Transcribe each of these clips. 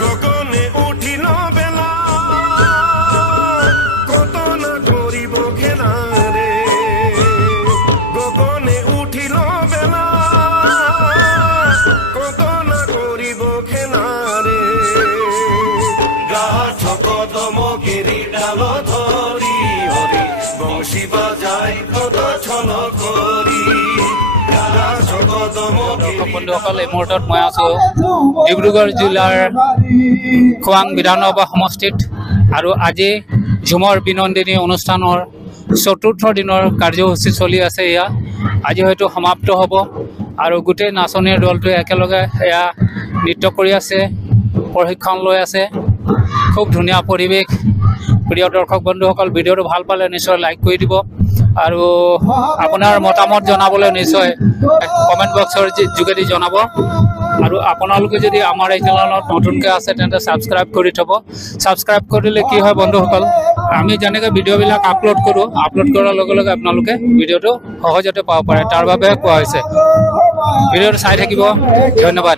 গগনে উঠিল বেলা কত না করিব খেলা রে গগনে উঠিল বেলা কত না করিব খেলা রে গাছ কদম গিরি ডাল ধরি হরি বংশী বাজাই কত ছল করি বন্ধুসকল এই মুহূৰ্তত মই আছো ডিব্ৰুগড় জিলাৰ খোৱাং বিধানসভা সমষ্টিত আৰু আজি ঝুমৰ বিনন্দিনী অনুষ্ঠানৰ চতুৰ্থ দিনৰ কাৰ্যসূচী চলি আছে এয়া আজি হয়তো সমাপ্ত হ'ব আৰু গোটেই নাচনীৰ দলটোৱে একেলগে এয়া নৃত্য কৰি আছে প্ৰশিক্ষণ লৈ আছে খুব ধুনীয়া পৰিৱেশ প্ৰিয় দৰ্শক বন্ধুসকল ভিডিঅ'টো ভাল পালে নিশ্চয় লাইক কৰি দিব আৰু আপোনাৰ মতামত জনাবলৈ নিশ্চয় কমেন্ট বক্সৰ যোগেদি জনাব আৰু আপোনালোকে যদি আমাৰ এই চেনেলত নতুনকৈ আছে তেন্তে ছাবস্ক্ৰাইব কৰি থব ছাবস্ক্ৰাইব কৰিলে কি হয় বন্ধুসকল আমি যেনেকৈ ভিডিঅ'বিলাক আপলোড কৰোঁ আপলোড কৰাৰ লগে লগে আপোনালোকে ভিডিঅ'টো সহজতে পাব পাৰে তাৰ বাবে কোৱা হৈছে ভিডিঅ'টো চাই থাকিব ধন্যবাদ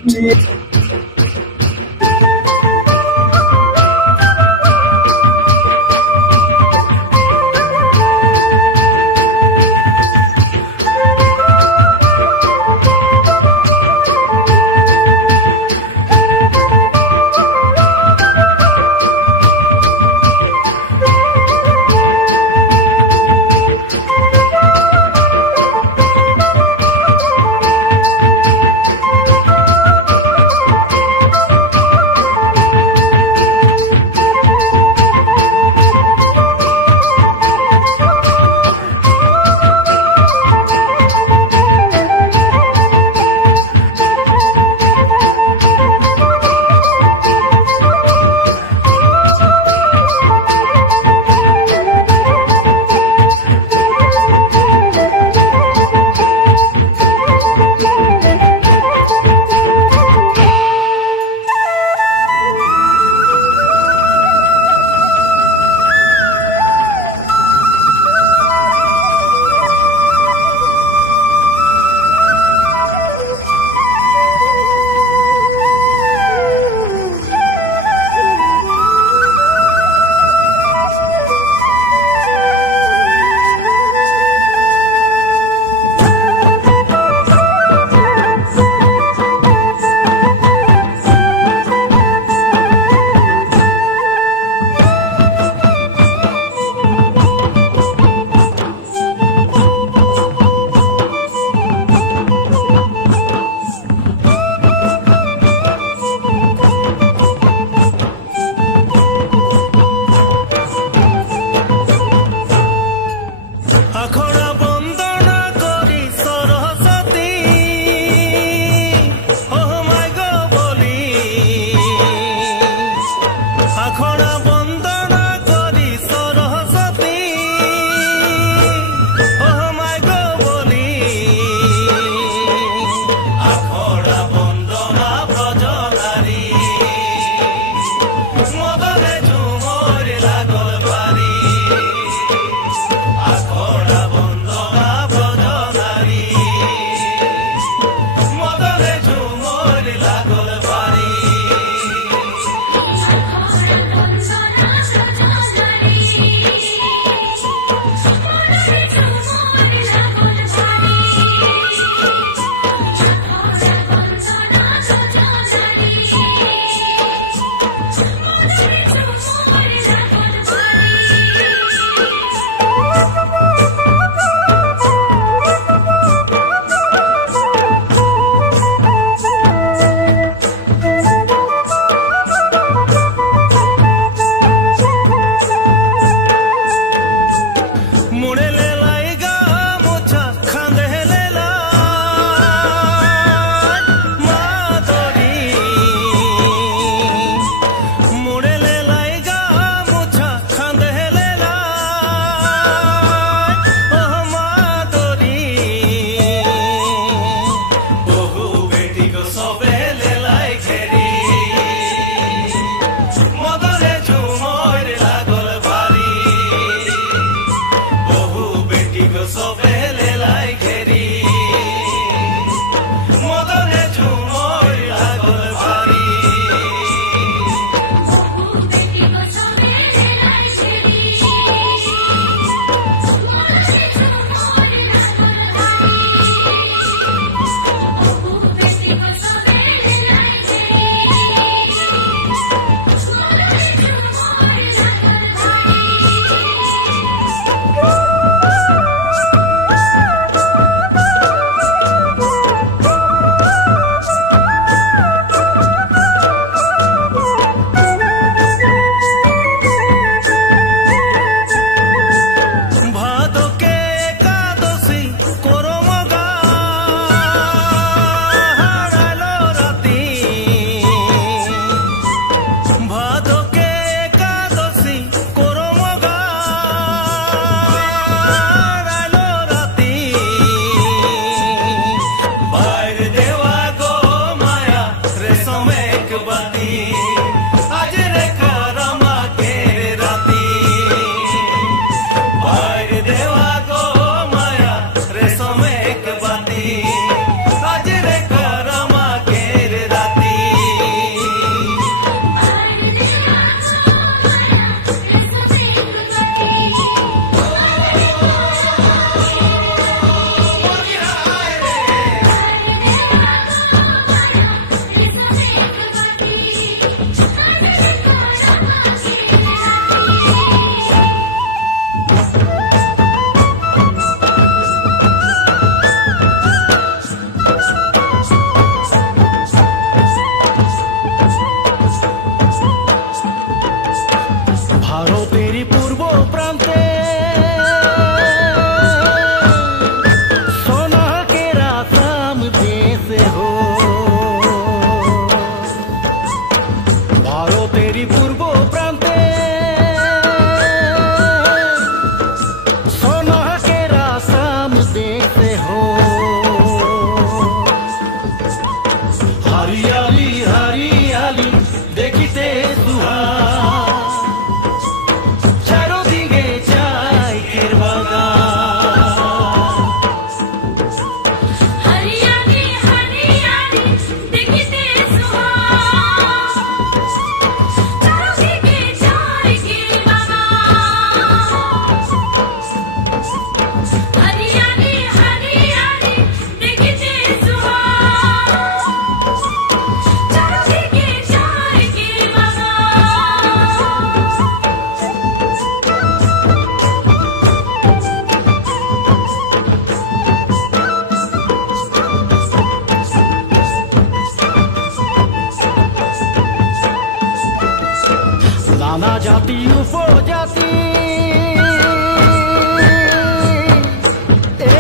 জাতি উপজাতি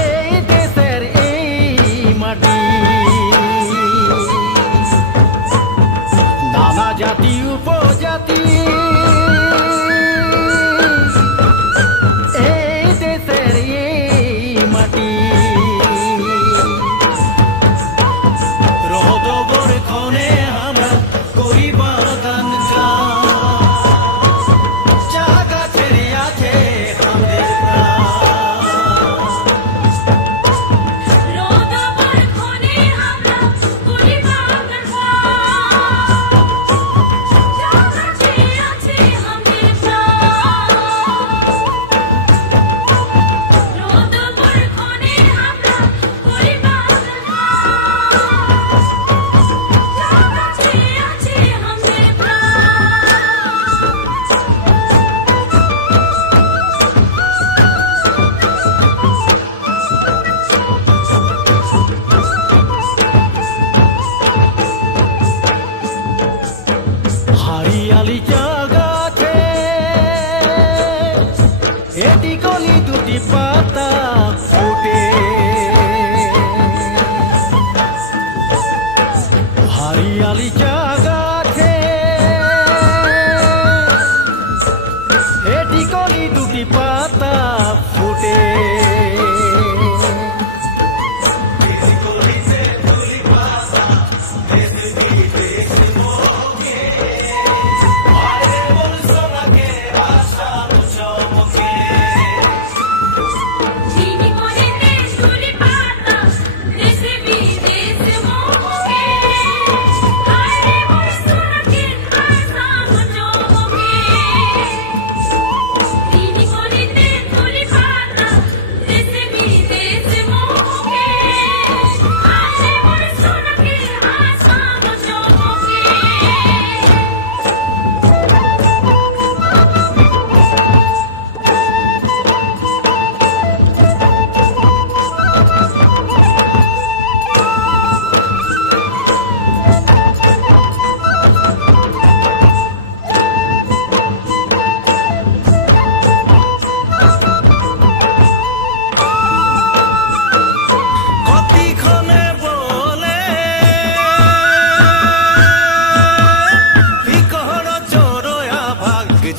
এই দেশের এই মাটি নানা জাতি উপজাতি এই দেশের এই মাটি রোদগর ক্ষণে আমরা করি বাগান হারিয়ালি জাগাছে এটি কলি দুটি পাতা ফুটে হারিয়ালি জাগাছে এটি কলি দুটি পাতা ফুটে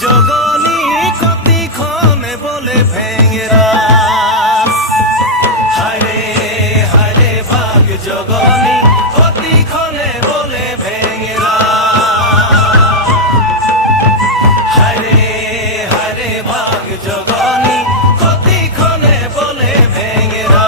জগনী কতিক্ষণে বলে ভেঙেরা হায়রে হায়রে ভাগ জগনী কতিক্ষণে বলে ভেঙেরা হায়রে হায়রে ভাগ জগনী কতিক্ষণে বলে ভেঙেরা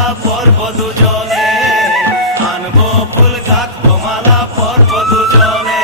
মালা পর্ব দুজনে আনবো ফুল গাঁথবো মালা পর্ব দুজনে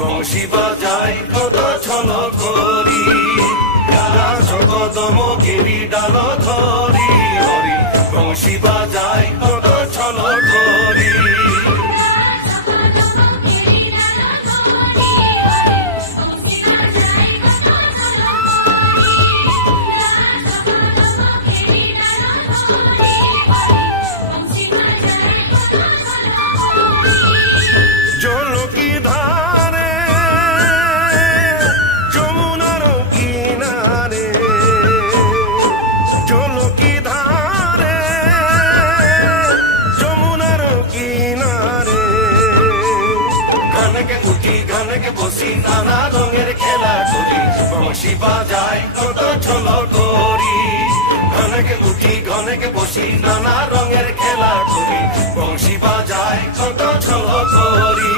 বংশী বাজাই কত ছল করি কদম গিরি ডাল ধরি হরি বংশী বাজাই কত ছল করি বসি নানা রঙের খেলা করি বংশী বাজাই কত ছল করি ঘনকে উঠি ঘনকে বসি নানা রঙের খেলা করি বংশী বাজাই কত ছল করি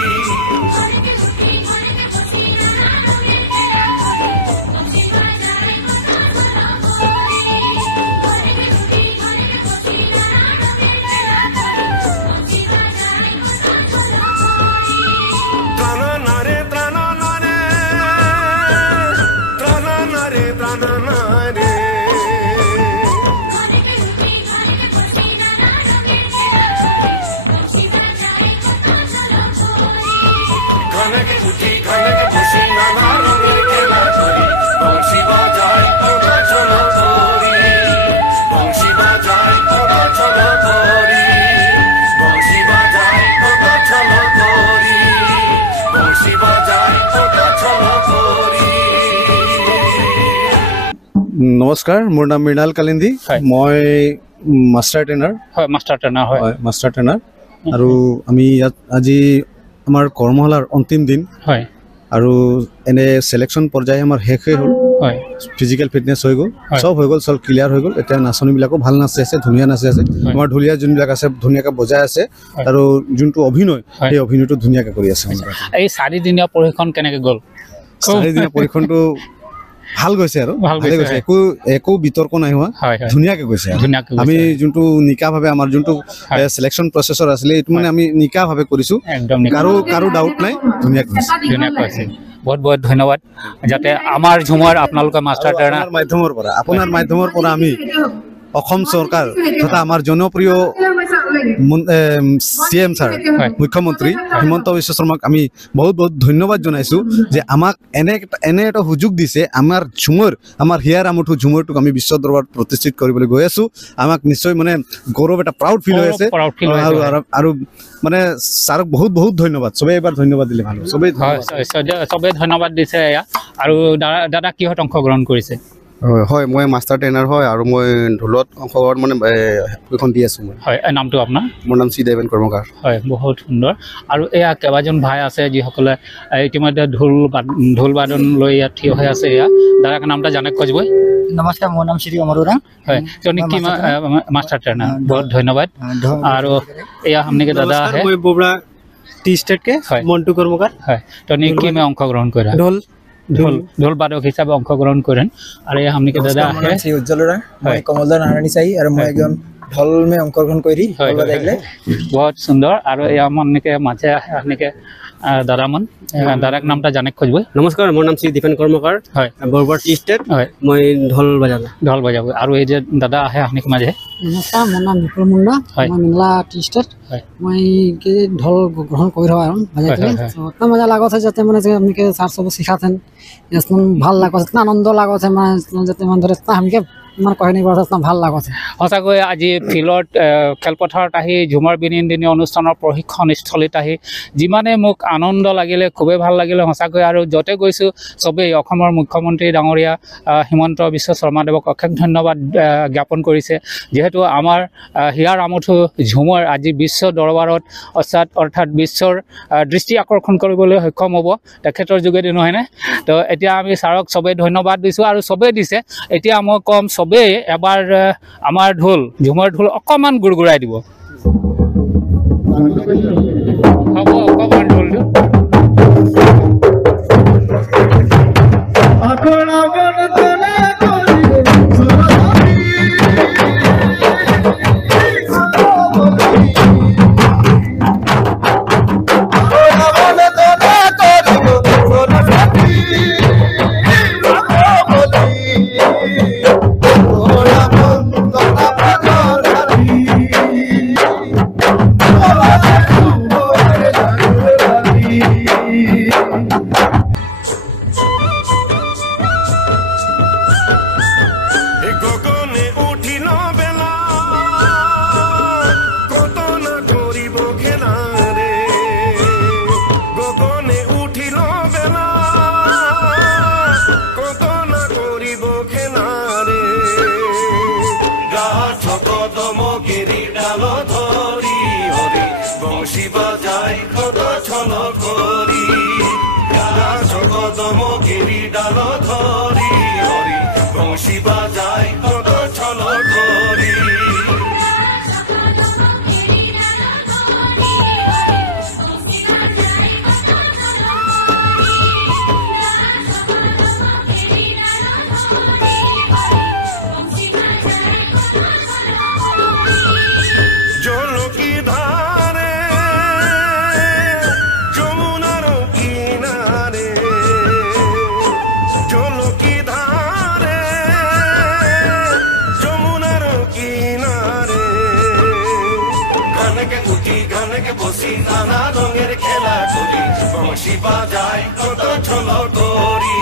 ঘনকে উঠি ঘনকে বসি নানা রঙের খেলা করি বংশী বাজাই কত ছল করি বংশী বাজাই কত ছল করি বংশী বাজাই কত ছল করি বংশী বাজাই কত ছল করি। নমস্কাৰ, মোৰ নাম মৃণাল কালিন্দী। মই মাষ্টাৰ ট্ৰেইনাৰ। হয়, মাষ্টাৰ ট্ৰেইনাৰ। হয়, মাষ্টাৰ ট্ৰেইনাৰ। আৰু আমি ইয়াত আজি আমাৰ কৰ্মশালাৰ অন্তিম দিন। হয়, আৰু এনে সিলেকশন পৰ্যায় আমাৰ শেষ হ'ল। হয়, ফিজিক্যাল ফিটনেস হৈ গ'ল, সব হৈ গ'ল, সব ক্লিয়াৰ হৈ গ'ল। এতিয়া নাচনীবিলাকো ভাল নাচি আছে, ধুনীয়া নাচি আছে। আমাৰ ঢুলীয়া যোনবিলাক আছে ধুনীয়াকৈ বজাই আছে, আৰু যোনটো অভিনয় সেই অভিনয়টো ধুনীয়াকৈ কৰি আছে। এই 4 দিনীয়া প্ৰশিক্ষণ কেনেকৈ গ'ল? 4 দিনীয়া প্ৰশিক্ষণটো ভাল গৈছে আৰু ভালে গৈছে, একো বিতৰ্ক নাই হোৱা, ধুনীয়াকৈ গৈছে। আমি যোনটো নিকাভাৱে আমাৰ যোনটো সিলেকশন প্ৰচেছৰ আছিলে এইটো মানে আমি নিকাভাৱে কৰিছোঁ, কাৰো ডাউট নাই, ধুনীয়াকৈ হৈছে। বহুত বহুত ধন্যবাদ। যাতে আমাৰ ঝুমৰ আপোনালোকে মাষ্টাৰ ট্ৰেইনাৰ মাধ্যমৰ পৰা আপোনাৰ মাধ্যমৰ পৰা আমি অসম চৰকাৰ তথা আমাৰ জনপ্ৰিয় CM ছাৰ মুখ্যমন্ত্ৰী হিমন্ত বিশ্ব শৰ্মাক আমি বহুত বহুত ধন্যবাদ জনাইছোঁ যে আমাক এনে এটা সুযোগ দিছে আমাৰ ঝুমৰ আমাৰ হিয়াৰ আমঠু ঝুমৰটোক আমি বিশ্ব দৰবাৰত প্ৰতিষ্ঠিত কৰিবলৈ গৈ আছোঁ আমাক নিশ্চয় মানে গৌৰৱ এটা প্ৰাউড ফিল হৈ আছে আৰু মানে ছাৰক বহুত বহুত ধন্যবাদ চবেই এবাৰ ধন্যবাদ দিলে ভাল চবেই ধন্যবাদ দিছে আৰু দাদা কিহত অংশগ্ৰহণ কৰিছে হয় মই মাষ্টাৰ ট্ৰেইনাৰ হয় আৰু মই ঢোলত অংশগ্ৰহণ মানে প্ৰশিক্ষণ দি আছোঁ মই হয় নামটো আপোনাৰ মোৰ নাম শ্ৰী দেৱেন কৰ্মকাৰ হয় বহুত সুন্দৰ আৰু এয়া কেইবাজন ভাই আছে যিসকলে ইতিমধ্যে ঢোল বাদন লৈ ইয়াত থিয় হৈ আছে এয়া দাদাৰ নামটা জানে কজবই নমস্কাৰ মোৰ নাম শ্ৰী অমৰ ওৰাং হয় তুমি কি মাষ্টাৰ ট্ৰেইনাৰ বহুত ধন্যবাদ আৰু এয়া हमने দাদা আছে মই ববৰা টি ষ্টেট কে মন্টু কৰ্মকাৰ হয় তুমি কি অংশগ্ৰহণ কৰা ঢোল বাদক হিচাপে অংশগ্ৰহণ করেন আর এই हमने দাদা আছে শ্রী উজ্জ্বল ওরাং মই কমলদার নারায়ণী চাই আর মই একজন ঢোল মে অংশগ্রহণ করি বাজাইলে বহুত সুন্দর আর এই हमने মাঝে हमने দাদামন দাদাক নামটা জানে খুঁজব নমস্কাৰ মোৰ নাম শ্ৰী দীপেন কৰ্মকাৰ হয় বৰবৰ টি ষ্টেট হয় মই ঢোল বাজাব আৰু এই যে দাদা আহে আপনাৰ মাঝে নমস্কাৰ মোৰ নাম বিপুল মুণ্ডা মই মিলা টি ষ্টেট মই ঢোল গ্ৰহণ কৰি ৰহা বাজাইলে তো মজা লাগছে যাতে মানে আপনি স্যার সব শিখাতেন ভাল লাগছে আনন্দ লাগছে মানে যাতে মানে ধরে আমি মানে কহিনী ভাল লাগছে সঁচাকৈ আজি ফিল্ডত খেলপথাৰত আহি ঝুমৰ বিনিদিনী অনুষ্ঠানৰ প্ৰশিক্ষণস্থলীত আহি যিমানে মোক আনন্দ লাগিলে খুবেই ভাল লাগিলে সঁচাকৈ আৰু য'তে গৈছোঁ চবেই অসমৰ মুখ্যমন্ত্ৰী ডাঙৰীয়া হিমন্ত বিশ্ব শৰ্মাদেৱক অশেষ ধন্যবাদ জ্ঞাপন কৰিছে যিহেতু আমাৰ হিয়াৰ আমঠু ঝুমৰ আজি বিশ্ব দৰবাৰত অৰ্থাৎ বিশ্বৰ দৃষ্টি আকৰ্ষণ কৰিবলৈ সক্ষম হ'ব তেখেতৰ যোগেদি নহয়নে তো এতিয়া আমি ছাৰক চবেই ধন্যবাদ দিছোঁ আৰু চবেই দিছে এতিয়া মই কম সবে এবাৰ আমাৰ ঝুমৰ ঢোল অকমান গুৰগুৰাই দিব হ'ব অকমান ঢোলটো নানা রঙের খেলা করি বংশী বাজাই কত ছলো করি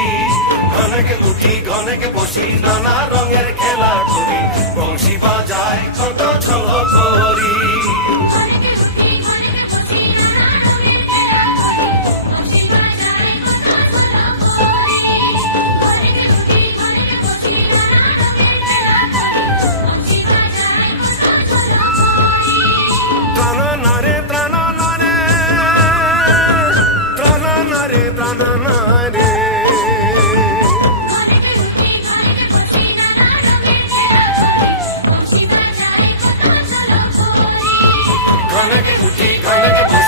ঘনকে উঠি ঘনকে বসি নানা রঙের খেলা করি বংশী বাজাই কত ছলো করি ঘনকে উঠি ঘনকে